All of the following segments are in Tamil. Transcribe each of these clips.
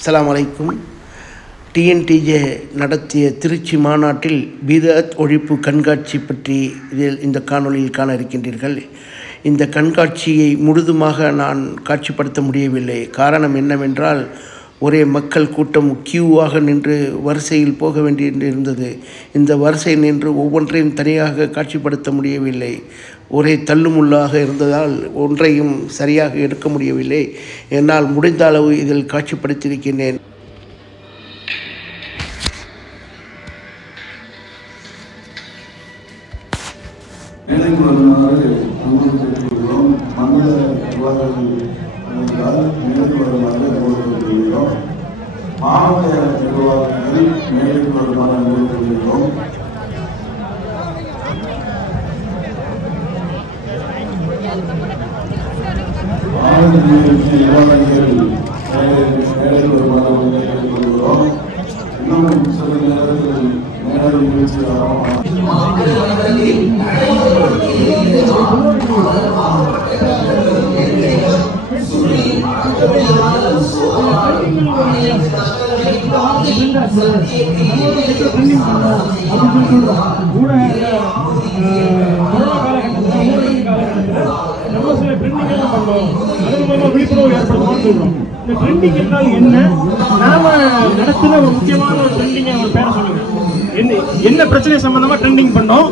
அஸ்ஸலாமு அலைக்கும். டிஎன்டிஜே நடத்திய திருச்சி மாநாட்டில் பிதஅத் ஒழிப்பு கண்காட்சி பற்றி இந்த காணொளியில் காண இருக்கின்றீர்கள். இந்த கண்காட்சியை முழுதுமாக நான் காட்சிப்படுத்த முடியவில்லை. காரணம் என்னவென்றால், ஒரே மக்கள் கூட்டம் கியூவாக நின்று வரிசையில் போக வேண்டியிருந்தது. இந்த வரிசை நின்று ஒவ்வொன்றையும் தனியாக காட்சிப்படுத்த முடியவில்லை. ஒரே தள்ளுமுள்ளாக இருந்ததால் ஒன்றையும் சரியாக எடுக்க முடியவில்லை. என்னால் முடிந்த அளவு இதில் காட்சிப்படுத்தியிருக்கின்றேன். மாவட்ட நிர்வாகத்தில் மேலும் வருமான கொண்டிருக்கிறோம். மாவட்ட நிர்வாகத்தில் மேலும் வருமான கொண்டிருக்கிறோம். இன்னும் சில நேரத்தில் மேலும் நிகழ்ச்சி விழிப்புணர்வு ஏற்படுத்தணும்னு சொல்றோம். இந்த ட்ரெண்டிங் என்றால் என்ன? நாம நடத்துற ஒரு முக்கியமான ஒரு ட்ரெண்டிங் ஒரு பேரை சொல்லுங்க. என்ன பிரச்சனை சம்பந்தமா ட்ரெண்டிங் பண்ணோம்?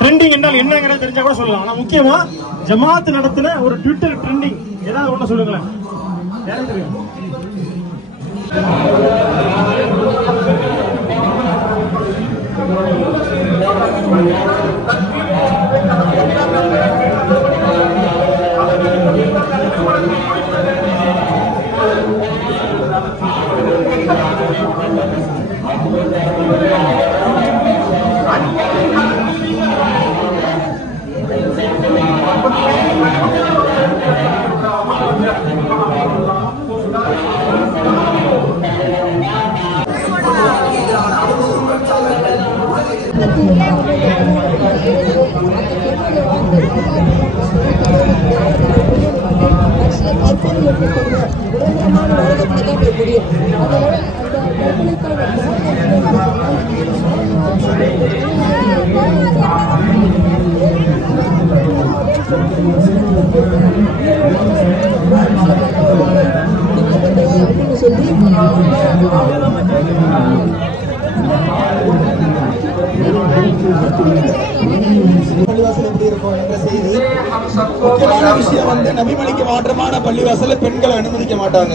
ட்ரெண்டிங் என்றால் என்னங்கிறத தெரிஞ்சா கூட சொல்லலாம். ஆனா முக்கியமா ஜமாத் நடத்தின ஒரு ட்விட்டர் ட்ரெண்டிங் ஏதாவது ஒண்ணு சொல்லுங்களேன். பள்ளிவாசல் எப்படி இருக்கும் என்ற செய்தி. முக்கியமான விஷயம் வந்து நபிமொழிக்கு மாற்றமான பள்ளிவாசல பெண்களை அனுமதிக்க மாட்டாங்க.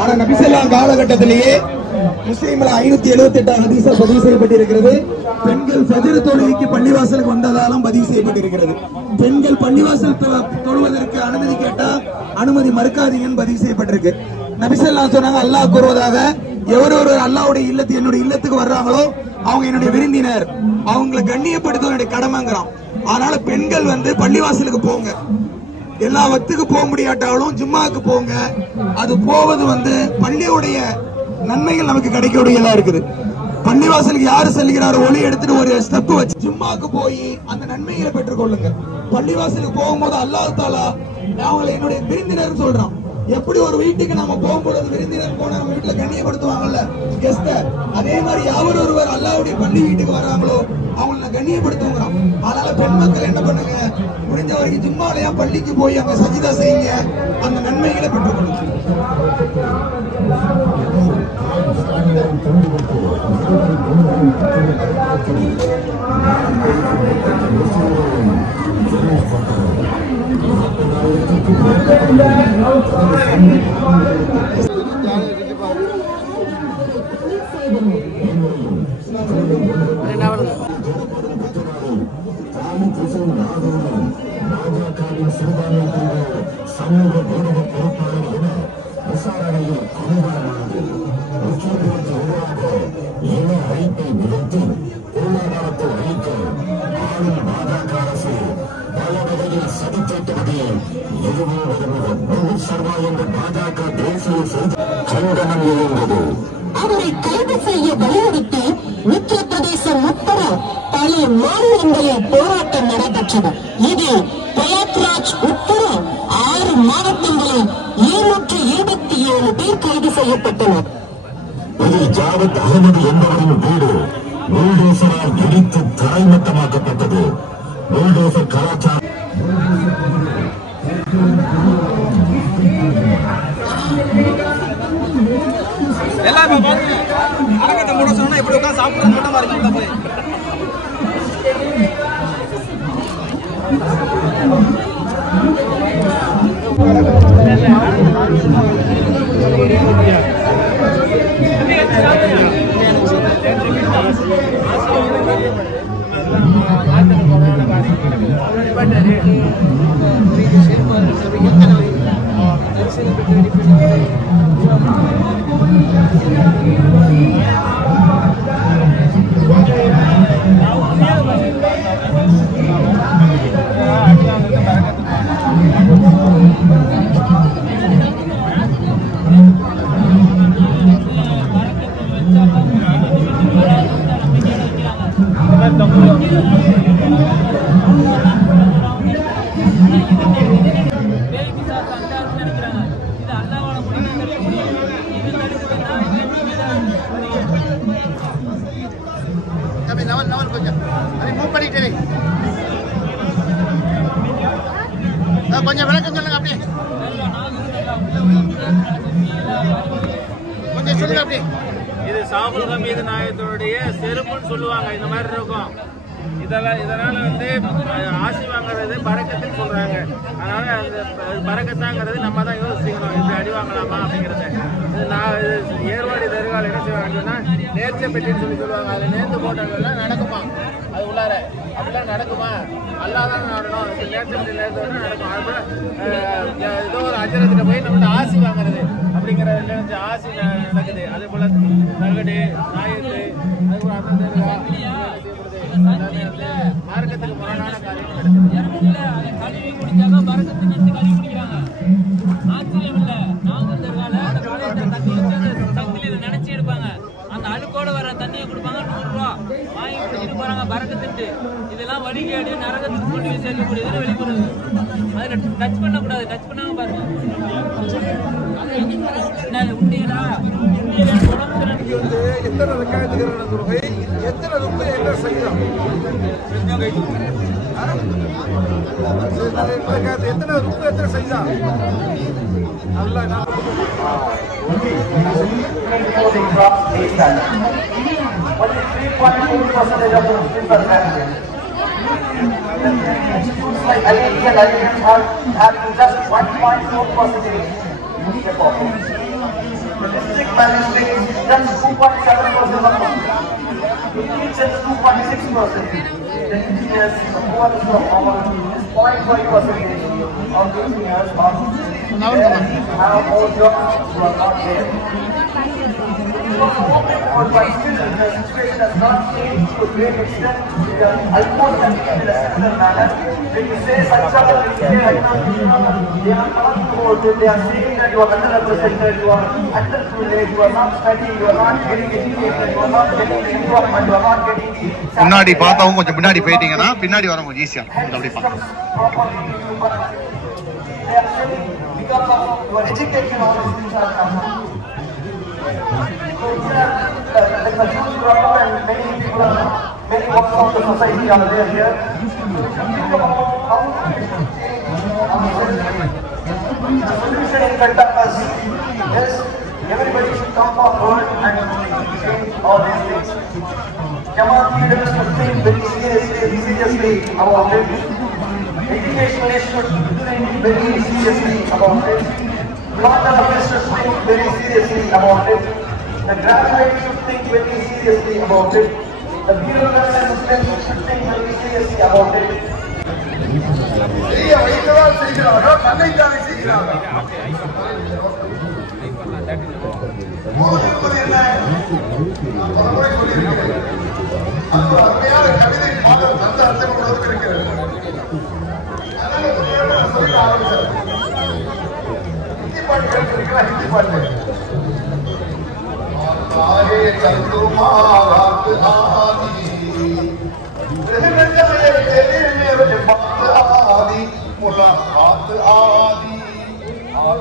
ஆனா நபிசல்லாம் காலகட்டத்திலேயே முஸ்லீம்ல 578 ஹதீஸா பதிவு செய்யப்பட்டிருக்கிறது. பெண்கள் ஃபஜ்ர் தொழுகைக்கு பள்ளிவாசலுக்கு வந்ததாலும் பதிவு செய்யப்பட்டிருக்கிறது. பெண்கள் பள்ளிவாசல் தொழுவதற்கு அனுமதி கேட்டா அனுமதி மறுக்காதீங்கன்னு பதிவு செய்யப்பட்டிருக்கு. நபிசல்லாம் சொன்னாங்க, அல்லாஹ் கூறுவதாக, எவரொரு அல்லாஹ்வுடைய இல்லத்து என்னுடைய இல்லத்துக்கு வர்றாங்களோ அவங்க என்னுடைய விருந்தினர், அவங்களை கண்ணியப்படுத்த என்னுடைய கடமைங்கிறான். அதனால பெண்கள் வந்து பள்ளிவாசலுக்கு போங்க. எல்லா வக்துக்கு போக முடியாட்டாலும் ஜும்மாவுக்கு போங்க. அது போவது வந்து பள்ளியுடைய நன்மைகள் நமக்கு கிடைக்கக்கூடியதா இருக்குது. பள்ளிவாசலுக்கு யாரு செல்கிறாரோ ஒளி எடுத்துட்டு ஒரு ஸ்டெப் வச்சு ஜும்மாக்கு போய் அந்த நன்மைகளை பெற்றுக் கொள்ளுங்க. பள்ளிவாசலுக்கு போகும்போது அல்லாஹ் தஆலா அவங்களை என்னுடைய விருந்தினர் சொல்றான். எப்படி ஒரு வீட்டுக்கு நம்ம போகும்போது விருந்தினர் போன நம்ம வீட்டுல கண்ணியப்படுத்துவாங்கல்ல கெஸ்ட, அதே மாதிரி யாவர் ஒருவர் அல்லாஹ்வுடைய பள்ளி வீட்டுக்கு வர்றாங்களோ அவங்களை கண்ணியப்படுத்துவாங்க. அதனால பெண் மக்கள் என்ன பண்ணுங்க, முடிஞ்ச வரைக்கும் ஜும்மாலையா பள்ளிக்கு போய் அங்க சஜிதா செய்யுங்க, அந்த நன்மைகளை பெற்றுக்கொள்ளுங்க. அவரை கைது செய்ய வலியுறுத்தி உத்தரப்பிரதேசம் உட்பட பல மாநிலங்களில் போராட்டம் நடைபெற்றது. இதில் பிரயாக்ராஜ் உட்பட 6 மாவட்டங்களில் 727 பேர் கைது செய்யப்பட்டனர். இதில் ஜாவத் அகமது என்பவரின் வீடு புல்டோசரால் இடித்து தரைமட்டமாக்கப்பட்டது. புல்டோசர் கலாச்சாரம் எல்லாமே அரங்கத்தை மூட சொன்னா எப்படி உட்காந்து சாப்பிடுறது மட்டுமா இருக்கு. கொஞ்சம் விளக்கம் சொல்லுங்க. அப்படியே கொஞ்சம் சொல்லுங்க. அப்படியே இது சாகுல் ஹமீது நாயகத்துடைய செருப்புன்னு சொல்லுவாங்க. இந்த மாதிரி இருக்கும். இதனால வந்து ஆசி வாங்குறது பறக்கத்துன்னு சொல்றாங்க. அதனால அந்த பறக்கத்தாங்கிறது நம்ம தான் யோசிக்கணும். இப்படி அடி வாங்கலாமா அப்படிங்கிறத. ஏர்வாடி தருகால் என்ன செய்வாங்கன்னா நேர்ச்சை பெட்டின்னு சொல்லுவாங்க. அது நேர்ந்து போட்டதெல்லாம் நடக்குமா? அது உள்ளார அப்படிலாம் நடக்குமா? அல்லாதான் நடணும். நேர்ச்சை பெட்டி நேர்த்து நடக்கும். அதுபோல ஏதோ ஒரு அஜரத்துல போய் நம்ம ஆசி வாங்குறது அப்படிங்கிற நினைச்சு ஆசி நடக்குது. அதே போல தகடு நாயத்து அதுபோல மார்க்கத்துக்கு முரணான காரியம் கழுவி குடிச்சாங்க. மரக்கத்துக்கு எடுத்து கழுவி குடிக்கிறாங்க. ஆச்சரியம் இல்ல. தண்ணியில நினைச்சு எடுப்பாங்க. அந்த அழுக்கோட வர தண்ணியை கொடுப்பாங்க. 100 ரூபா வாங்கி குடிச்சிட்டு போறாங்க. பறக்கத்துட்டு இதெல்லாம் வடிகேடு நரகத்துக்கு கொண்டு போய் சேர்க்கக்கூடியது வெளிப்படுது. அதுல டச் பண்ணக்கூடாது. டச் பண்ணாம பாருங்க. உண்டியலா எத்தனை ரக்காயத்துக்கு தொகை, எத்தனை ரூபாய் என்ன செய்யலாம், எத்தனை ரூபாய் எத்தனை செய்யலாம் அல்ல. Like Algeria have just 1.4% Muslim population. The district magistrate just 2.7% of the teachers 2.6%. The engineers, the poor is is 0.5% of the engineers have more jobs who are not there. But still, the situation has not changed to a great extent. We are almost in a similar manner. When you say such a they are not told, they are saying that you are underrepresented, you are underprivileged, you are not studying, you are not getting educated, you are not getting the employment, you are not getting the... முன்னாடி பார்த்தவங்க கொஞ்சம் பின்னாடி போயிட்டீங்கன்னா பின்னாடி வரவங்க கொஞ்சம் ஈஸியா அப்படி பார்க்கலாம். They are saying because of your education all these things are coming. So it's a huge problem and many people are, many walks of the society are there here. We should think about how we should change our society. The solution in Calcutta is everybody should come forward and change all these things. Jamaat leaders should think very seriously about it. Educationists should think very seriously about it. Blotter officers should think very seriously about it. The graduates should think very seriously about it. The bureaucrats and Muslims should think very seriously about it.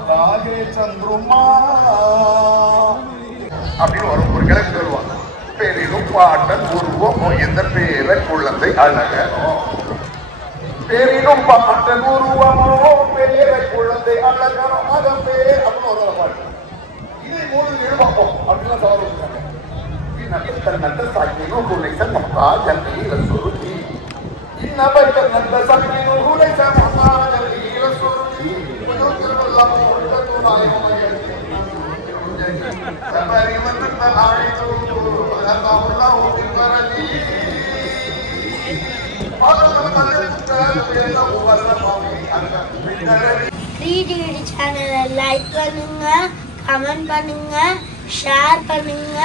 Dhaage சந்திரமா அப்படின்னு வரும். ஒரு கிழக்கு சொல்லுவாங்க, பெரிதும் பாட்டன் உருவம் எந்த பேர குழந்தை அழகனோ, பெரிதும் பாட்டன் உருவமோ பேர குழந்தை அழகனோ அதன் பேர் அப்படின்னு ஒரு பாட்டு. இதை மூணு நிர்வாகம் அப்படின்னு சொல்லுவாங்க. நல்ல சாக்கியும் குலைசன் மக்கா ஜல்லியில சுருதி இன்னபட்ட நல்ல சாக்கியும் குலைசன் மக்கா ஜல்லியில சுருதி புதுக்கிருவெல்லாம் முழுக்கத்து நாயகமாயிருக்கு சபரி மன்னன் ஆழித்து அல்லாஹ் ஊதி பரதி சேனலை லைக் பண்ணுங்க, கமெண்ட் பண்ணுங்க, ஷேர் பண்ணுங்க,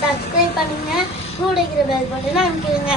சப்ஸ்கிரைப் பண்ணுங்க, கூட இருக்கிற பெல் பட்டனை அமுக்கிடுங்க.